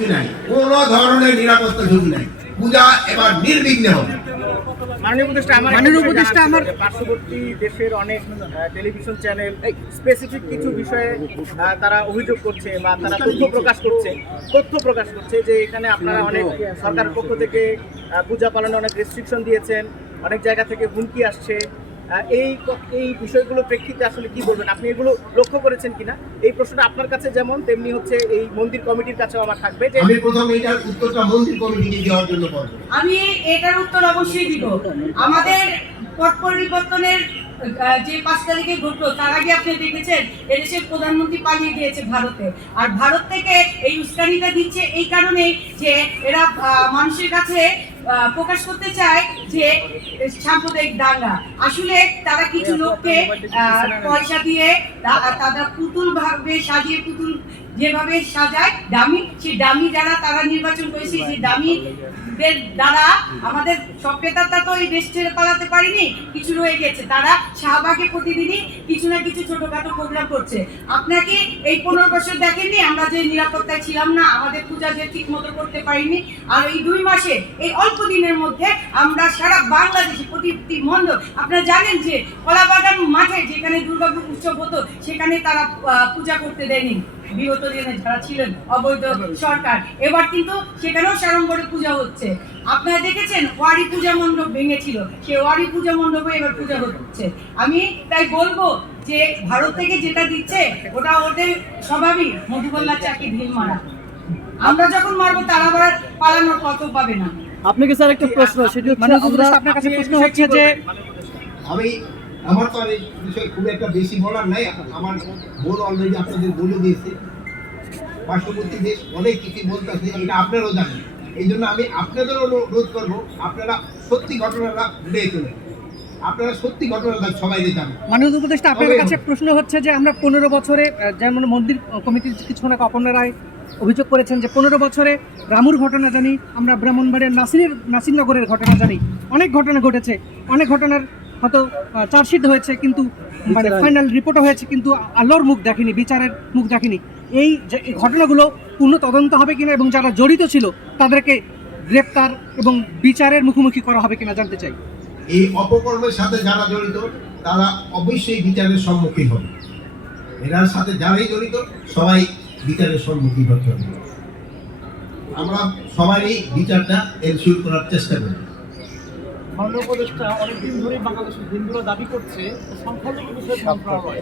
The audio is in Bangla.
ঝুঁকি নাই, কোনো ধরনের নিরাপত্তা ঝুঁকি নাই। পূজা এবার নির্বিঘ্নে হবে। মাননীয় উপদেষ্টা আমার পার্শ্ববর্তী দেশের অনেক টেলিভিশন চ্যানেল স্পেসিফিক কিছু বিষয়ে তারা অভিযোগ করছে বা তারা তথ্য প্রকাশ করছে যে এখানে আপনারা অনেক সরকারের পক্ষ থেকে পূজা পালনে অনেক রেস্ট্রিকশন দিয়েছেন, অনেক জায়গা থেকে হুমকি আসছে। এই বিষয়গুলো প্রেক্ষিতে আসলে কি বলবেন? আপনি এগুলো লক্ষ্য করেছেন কিনা? এই প্রশ্নটা আপনার কাছে যেমন তেমনি হচ্ছে এই মন্দির কমিটির কাছেও আমার থাকবে। যে আমি প্রথমে এটার উত্তরটা মন্দির কমিটিকে দেওয়ার জন্য বলবো। আমি এটার উত্তর অবশ্যই দিব। আমাদের পট পরিবর্তনের যে 5 তারিখে ঘটলো তার আগে আপনি দেখেছেন এদেশের প্রধানমন্ত্রী পালিয়ে গিয়েছে ভারতে, আর ভারত থেকে এই উস্কানিটা দিচ্ছে এই কারণে যে এরা মানুষের কাছে প্রকাশ করতে চায় যে সাম্প্রদায়িক দাঙ্গা। আসলে তারা কিছু লোককে পয়সা দিয়ে তারা পুতুল ভাবে সাজিয়ে, পুতুল যেভাবে সাজায় ডামি, সেই ডামি যারা তারা নির্বাচন করেছে, সেই ডামিদের দ্বারা আমাদের সব ক্রেতারা তো এই দেশ ছেড়ে পালাতে পারেনি, কিছু রয়ে গেছে। তারা শাহবাগে প্রতিদিনই কিছু না কিছু ছোটখাটো প্রোগ্রাম করছে। আপনাকে এই 15 বছর দেখেননি আমরা যে নিরাপত্তায় ছিলাম না, আমাদের পূজা যে ঠিক মতো করতে পারিনি, আর এই 2 মাসে এই অল্প দিনের মধ্যে আমরা সারা বাংলাদেশে প্রতিটি মণ্ডল, আপনারা জানেন যে কলাবাগান মাঠে যেখানে দুর্গা উৎসব হতো সেখানে তারা পূজা করতে দেয়নি বিগত দিনে যারা ছিলেন অবৈধ সরকার। এবার কিন্তু সেখানেও সাড়ম্বরে পূজা হচ্ছে। আপনারা দেখেছেন ওয়ারি পূজা মণ্ডপ ভেঙেছিল, সেই ওয়ারি পূজা মণ্ডপে এবার পূজা হচ্ছে। আমি তাই বলবো যে ভারত থেকে যেটা দিচ্ছে ওটা ওদের স্বভাবই মধুবল্লার চাকি ঢিল মারা। আমরা যখন মারবো তারা আবার পালানোর পথ পাবে না। আপনাকে স্যার একটা প্রশ্ন, সেটি হচ্ছে আপনার কাছে প্রশ্ন হচ্ছে যে আমার তো আর এই বিষয়ে খুব একটা বেশি বলার নাই। আমার বোন অলরেডি আপনাদের বলে দিয়েছে, পার্শ্ববর্তী দেশ অনেক কিছু বলতেছে, এটা আপনারাও জানেন। এই জন্য আমি আপনাদেরও অনুরোধ করবো, আপনারা সত্যি ঘটনাটা ঘুরে চলেন, আপনারা সত্যি ঘটনাটা সবাই জানেন। মাননীয় উপদেষ্টা আপনার কাছে প্রশ্ন হচ্ছে যে আমরা 15 বছরে, যেমন মন্দির কমিটির কিছুক্ষণ আগে অপর্ণা রায় অভিযোগ করেছেন যে 15 বছরে রামুর ঘটনা জানি, আমরা ব্রাহ্মণবাড়িয়ার নাসিরনগরের ঘটনা জানি, অনেক ঘটনা ঘটেছে, অনেক ঘটনার হয়তো চার্জশিট হয়েছে কিন্তু মানে ফাইনাল রিপোর্টও হয়েছে, কিন্তু আল্লাহর মুখ দেখেনি, বিচারের মুখ দেখেনি। এই ঘটনাগুলো পূর্ণ তদন্ত হবে কিনা এবং যারা জড়িত ছিল তাদেরকে গ্রেপ্তার এবং বিচারের মুখোমুখি করা হবে কিনা জানতে চাই। এই অপকর্মের সাথে যারা জড়িত তারা অবশ্যই বিচারের সম্মুখীন হবে। এনার সাথে যারাই জড়িত সবাই বিচারের সম্মুখীন হতে হবে। আমরা সবারই বিচারটা এনশিওর করার চেষ্টা করি। মাননীয় উপদেষ্টা অনেকদিন ধরেই বাংলাদেশের হিন্দুরা দাবি করছে সংখ্যালঘু বিষয়ে মন্ত্রণালয়